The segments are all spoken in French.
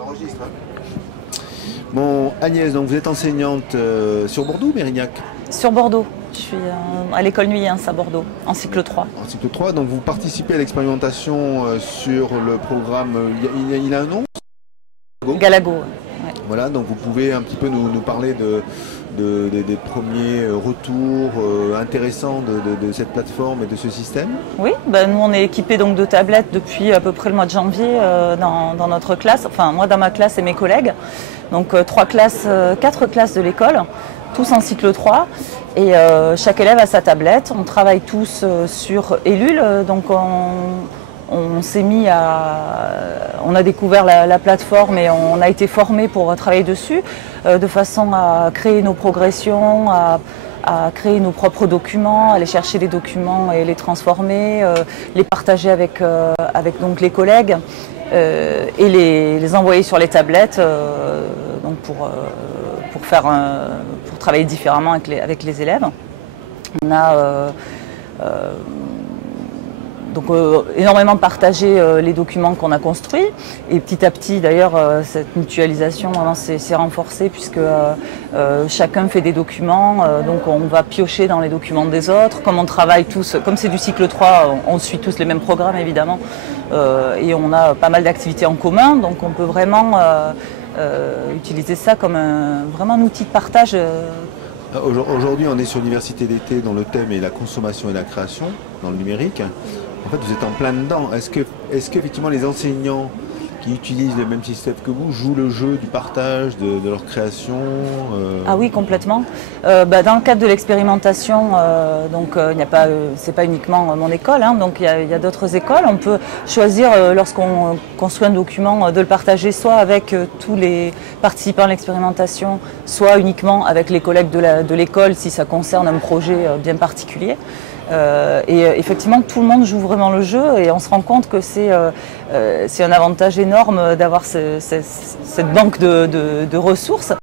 Enregistre, hein. Bon, Agnès, donc vous êtes enseignante sur Bordeaux ou Mérignac? Sur Bordeaux. Je suis à l'école Nuillens à Bordeaux, en cycle 3. En cycle 3, donc vous participez à l'expérimentation sur le programme, il a un nom? Galago. Ouais. Voilà, donc vous pouvez un petit peu nous parler des premiers retours intéressants de cette plateforme et de ce système? Oui, ben nous on est équipés donc de tablettes depuis à peu près le mois de janvier dans notre classe, enfin moi dans ma classe et mes collègues. Donc 4 classes de l'école, tous en cycle 3. Et chaque élève a sa tablette. On travaille tous sur Ellul, donc on s'est mis on a découvert la plateforme et on a été formé pour travailler dessus, de façon à créer nos progressions, à créer nos propres documents, aller chercher les documents et les transformer, les partager avec donc les collègues et les envoyer sur les tablettes donc pour travailler différemment avec les élèves. On a donc énormément partagé les documents qu'on a construits et petit à petit d'ailleurs cette mutualisation s'est renforcée puisque chacun fait des documents, donc on va piocher dans les documents des autres, comme on travaille tous, comme c'est du cycle 3, on suit tous les mêmes programmes évidemment et on a pas mal d'activités en commun, donc on peut vraiment utiliser ça comme vraiment un outil de partage. Aujourd'hui on est sur l'université d'été dont le thème est la consommation et la création dans le numérique. En fait, vous êtes en plein dedans. Est-ce qu'effectivement les enseignants qui utilisent le même système que vous jouent le jeu du partage de leur création Ah oui, complètement. Dans le cadre de l'expérimentation, c'est pas uniquement mon école, hein, donc il y a d'autres écoles. On peut choisir, lorsqu'on construit un document, de le partager soit avec tous les participants à l'expérimentation, soit uniquement avec les collègues de l'école si ça concerne un projet bien particulier. Et effectivement, tout le monde joue vraiment le jeu et on se rend compte que c'est un avantage énorme d'avoir cette banque de ressources.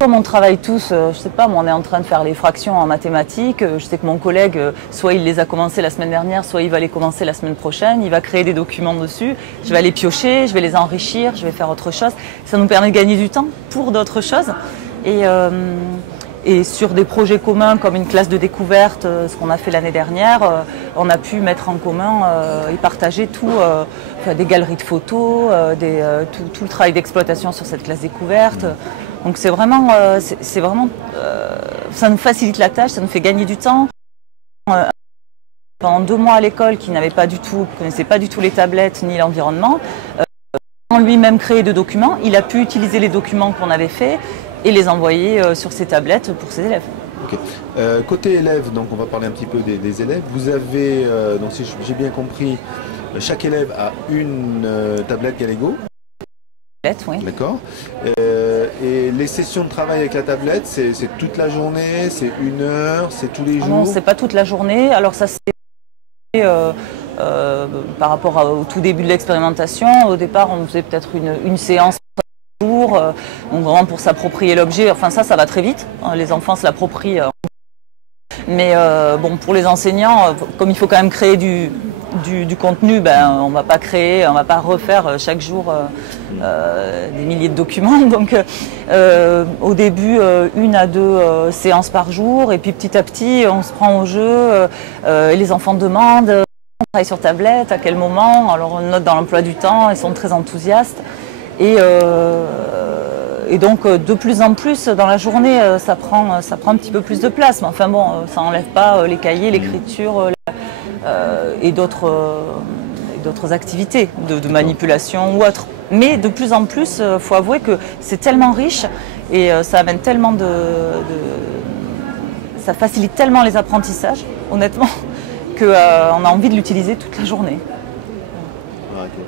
Comme on travaille tous, je sais pas, on est en train de faire les fractions en mathématiques, je sais que mon collègue, soit il les a commencées la semaine dernière, soit il va les commencer la semaine prochaine, il va créer des documents dessus, je vais les piocher, je vais les enrichir, je vais faire autre chose. Ça nous permet de gagner du temps pour d'autres choses. Et sur des projets communs comme une classe de découverte, ce qu'on a fait l'année dernière, on a pu mettre en commun et partager des galeries de photos, tout le travail d'exploitation sur cette classe découverte. Donc c'est vraiment, ça nous facilite la tâche, ça nous fait gagner du temps. Pendant 2 mois à l'école, qui connaissait pas du tout les tablettes ni l'environnement, lui-même créé de documents, il a pu utiliser les documents qu'on avait faits et les envoyer sur ses tablettes pour ses élèves. Okay. Côté élèves, donc on va parler un petit peu des élèves. Vous avez, donc si j'ai bien compris, chaque élève a une tablette Galago. Oui. D'accord. Et les sessions de travail avec la tablette, c'est toute la journée, c'est 1 heure, c'est tous les jours? Non, c'est pas toute la journée. Alors ça c'est par rapport au tout début de l'expérimentation. Au départ, on faisait peut-être une séance par jour, donc vraiment pour s'approprier l'objet. Enfin ça va très vite. Les enfants se l'approprient. Mais bon, pour les enseignants, comme il faut quand même créer du contenu, on va pas refaire chaque jour des milliers de documents. Donc au début, 1 à 2 séances par jour, et puis petit à petit, on se prend au jeu. Les enfants demandent, on travaille sur tablette, à quel moment? Alors on note dans l'emploi du temps, ils sont très enthousiastes. Et donc de plus en plus dans la journée, ça prend un petit peu plus de place. Mais enfin bon, ça n'enlève pas les cahiers, l'écriture et d'autres activités de manipulation ou autres. Mais de plus en plus, il faut avouer que c'est tellement riche et ça amène tellement ça facilite tellement les apprentissages, honnêtement, qu'on a envie de l'utiliser toute la journée. Ah, okay.